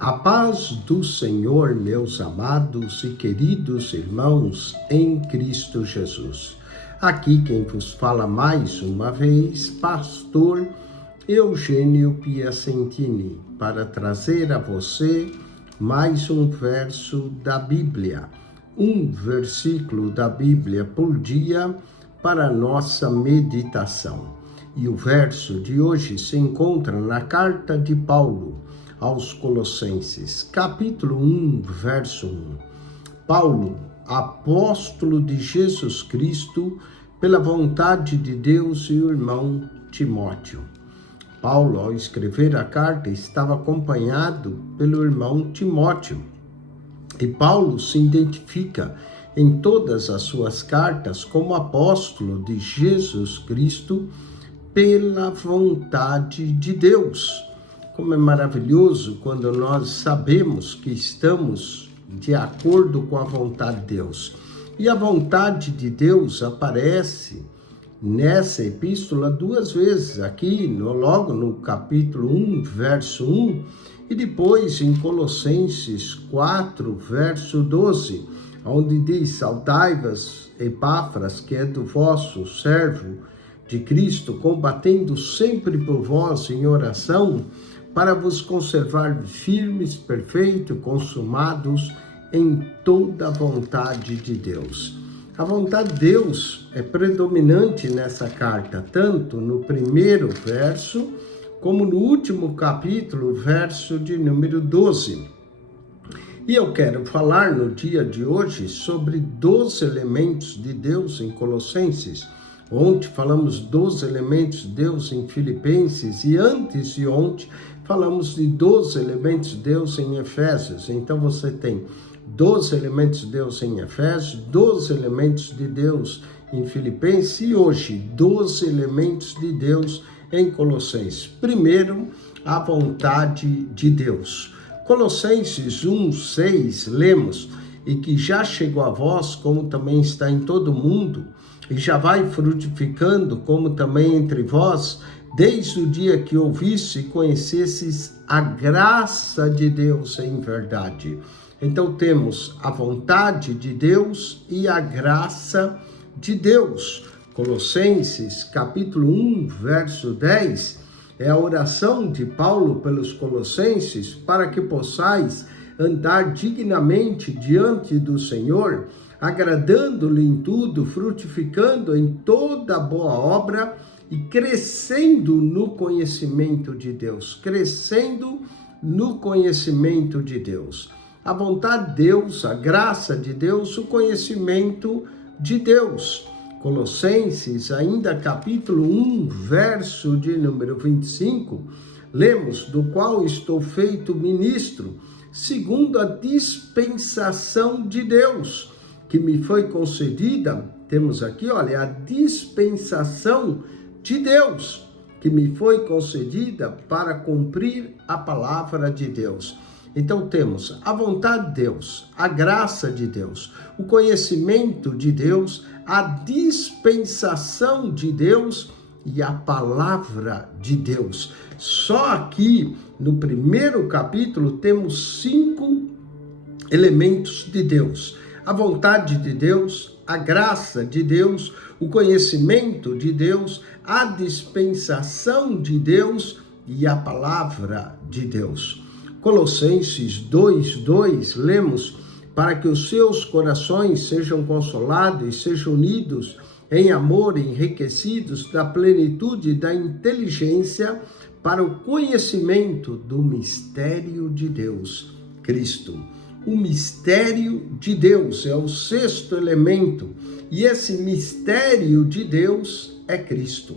A paz do Senhor, meus amados e queridos irmãos em Cristo Jesus. Aqui quem vos fala mais uma vez, pastor Eugênio Piacentini, para trazer a você mais um verso da Bíblia, um versículo da Bíblia por dia para nossa meditação. E o verso de hoje se encontra na carta de Paulo aos Colossenses, capítulo 1, verso 1. Paulo, apóstolo de Jesus Cristo, pela vontade de Deus, e o irmão Timóteo. Paulo, ao escrever a carta, estava acompanhado pelo irmão Timóteo. E Paulo se identifica em todas as suas cartas como apóstolo de Jesus Cristo pela vontade de Deus. Como é maravilhoso quando nós sabemos que estamos de acordo com a vontade de Deus. E a vontade de Deus aparece nessa epístola duas vezes, aqui logo no capítulo 1, verso 1, e depois em Colossenses 4, verso 12, onde diz: saudai-vos, Epáfras, que é do vosso servo de Cristo, combatendo sempre por vós em oração, para vos conservar firmes, perfeitos, consumados em toda a vontade de Deus. A vontade de Deus é predominante nessa carta, tanto no primeiro verso, como no último capítulo, verso de número 12. E eu quero falar no dia de hoje sobre 12 elementos de Deus em Colossenses. Ontem falamos 12 elementos de Deus em Filipenses e antes de ontem falamos de 12 elementos de Deus em Efésios. Então você tem 12 elementos de Deus em Efésios, 12 elementos de Deus em Filipenses e hoje 12 elementos de Deus em Colossenses. Primeiro, a vontade de Deus. Colossenses 1:6, lemos: e que já chegou a vós, como também está em todo o mundo, e já vai frutificando, como também entre vós, desde o dia que ouvisse e conhecesses a graça de Deus em verdade. Então temos a vontade de Deus e a graça de Deus. Colossenses, capítulo 1, verso 10, é a oração de Paulo pelos colossenses para que possais andar dignamente diante do Senhor, agradando-lhe em tudo, frutificando em toda boa obra e crescendo no conhecimento de Deus. Crescendo no conhecimento de Deus. A vontade de Deus, a graça de Deus, o conhecimento de Deus. Colossenses, ainda capítulo 1, verso de número 25, lemos: do qual estou feito ministro, segundo a dispensação de Deus, que me foi concedida. Temos aqui, olha, a dispensação de Deus, que me foi concedida para cumprir a palavra de Deus. Então temos a vontade de Deus, a graça de Deus, o conhecimento de Deus, a dispensação de Deus e a palavra de Deus. Só aqui no primeiro capítulo temos 5 elementos de Deus: a vontade de Deus, a graça de Deus, o conhecimento de Deus, a dispensação de Deus e a palavra de Deus. Colossenses 2:2, lemos: para que os seus corações sejam consolados e sejam unidos em amor, enriquecidos da plenitude da inteligência para o conhecimento do mistério de Deus, Cristo. O mistério de Deus é o 6º elemento, e esse mistério de Deus é Cristo.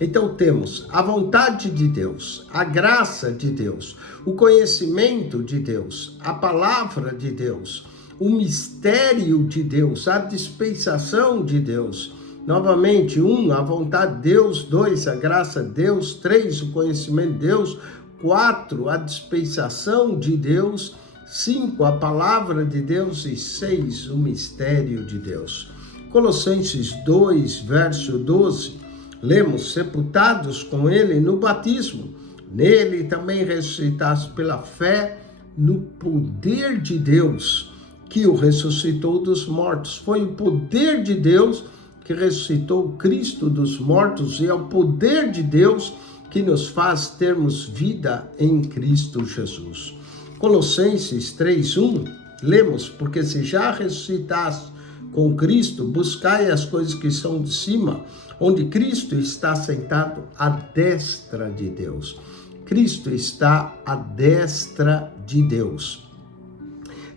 Então temos a vontade de Deus, a graça de Deus, o conhecimento de Deus, a palavra de Deus, o mistério de Deus, a dispensação de Deus. Novamente, 1, a vontade de Deus, 2, a graça de Deus, 3, o conhecimento de Deus, 4, a dispensação de Deus, 5, a palavra de Deus e 6, o mistério de Deus. Colossenses 2, verso 12, lemos: sepultados com ele no batismo, nele também ressuscitados pela fé no poder de Deus que o ressuscitou dos mortos. Foi o poder de Deus que ressuscitou Cristo dos mortos e é o poder de Deus que nos faz termos vida em Cristo Jesus. Colossenses 3:1, lemos: porque se já ressuscitaste com Cristo, buscai as coisas que são de cima, onde Cristo está sentado à destra de Deus. Cristo está à destra de Deus.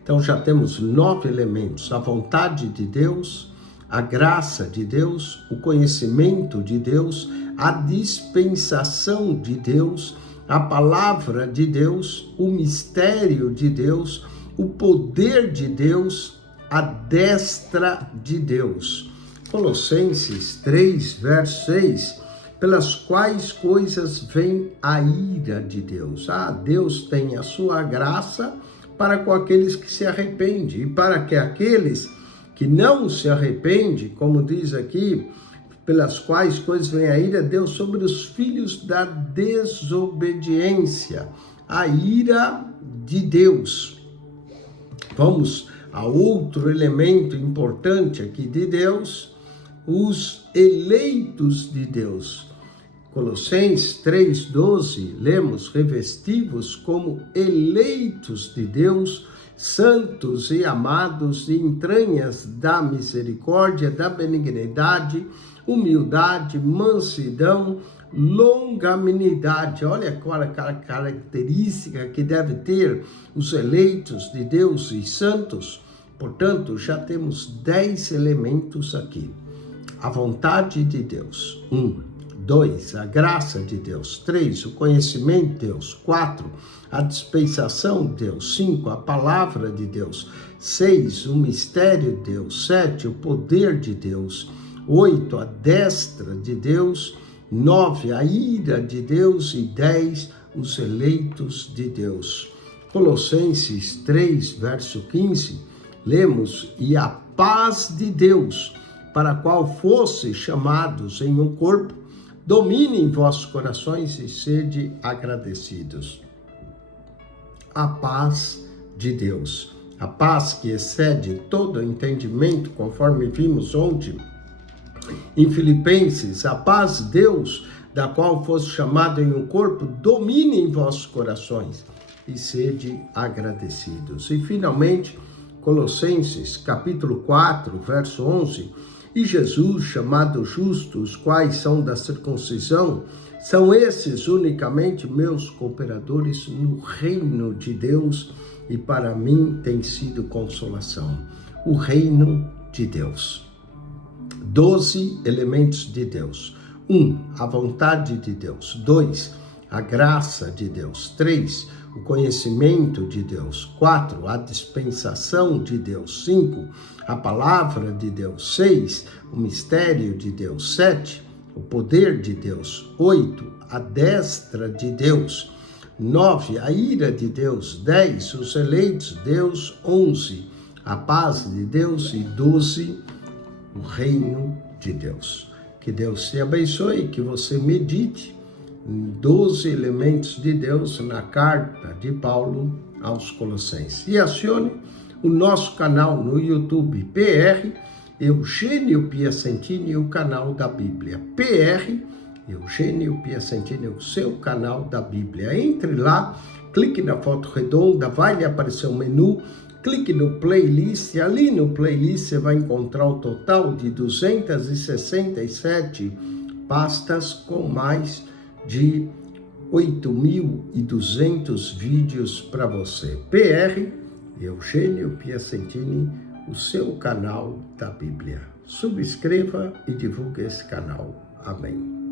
Então já temos 9 elementos: a vontade de Deus, a graça de Deus, o conhecimento de Deus, a dispensação de Deus, a palavra de Deus, o mistério de Deus, o poder de Deus, a destra de Deus. Colossenses 3, verso 6, pelas quais coisas vem a ira de Deus. Deus tem a sua graça para com aqueles que se arrependem, e para que aqueles que não se arrependem, como diz aqui, pelas quais coisas vem a ira de Deus sobre os filhos da desobediência. A ira de Deus. Vamos a outro elemento importante aqui de Deus, os eleitos de Deus. Colossenses 3:12, lemos: revestivos como eleitos de Deus, santos e amados, de entranhas da misericórdia, da benignidade, humildade, mansidão, longanimidade. Olha qual é a característica que deve ter os eleitos de Deus e santos. Portanto, já temos 10 elementos aqui. A vontade de Deus, 1. 2, a graça de Deus. 3, o conhecimento de Deus. 4, a dispensação de Deus. 5, a palavra de Deus. 6, o mistério de Deus. 7, o poder de Deus. 8, a destra de Deus. 9, a ira de Deus. E 10, os eleitos de Deus. Colossenses 3, verso 15, lemos: e a paz de Deus, para a qual fosse chamados em um corpo, domine em vossos corações e sede agradecidos. A paz de Deus, a paz que excede todo entendimento, conforme vimos ontem em Filipenses, a paz de Deus, da qual fosse chamado em um corpo, domine em vossos corações e sede agradecidos. E finalmente, Colossenses capítulo 4, verso 11, e Jesus, chamado justo, os quais são da circuncisão, são esses unicamente meus cooperadores no reino de Deus, e para mim tem sido consolação. O reino de Deus. 12 elementos de Deus. 1, a vontade de Deus. 2, a graça de Deus. 3, o conhecimento de Deus. 4, a dispensação de Deus. 5, a palavra de Deus. 6, o mistério de Deus. 7, o poder de Deus. 8, a destra de Deus. 9, a ira de Deus. 10, os eleitos de Deus. 11, a paz de Deus. E 12, o reino de Deus. Que Deus te abençoe, que você medite em 12 elementos de Deus na carta de Paulo aos Colossenses. E acione o nosso canal no YouTube, PR Eugênio Piacentini, o canal da Bíblia. PR Eugênio Piacentini, o seu canal da Bíblia. Entre lá, clique na foto redonda, vai lhe aparecer um menu, clique no playlist, e ali no playlist você vai encontrar o total de 267 pastas com mais de 8.200 vídeos para você. PR Eugênio Piacentini, o seu canal da Bíblia. Subscreva e divulgue esse canal. Amém.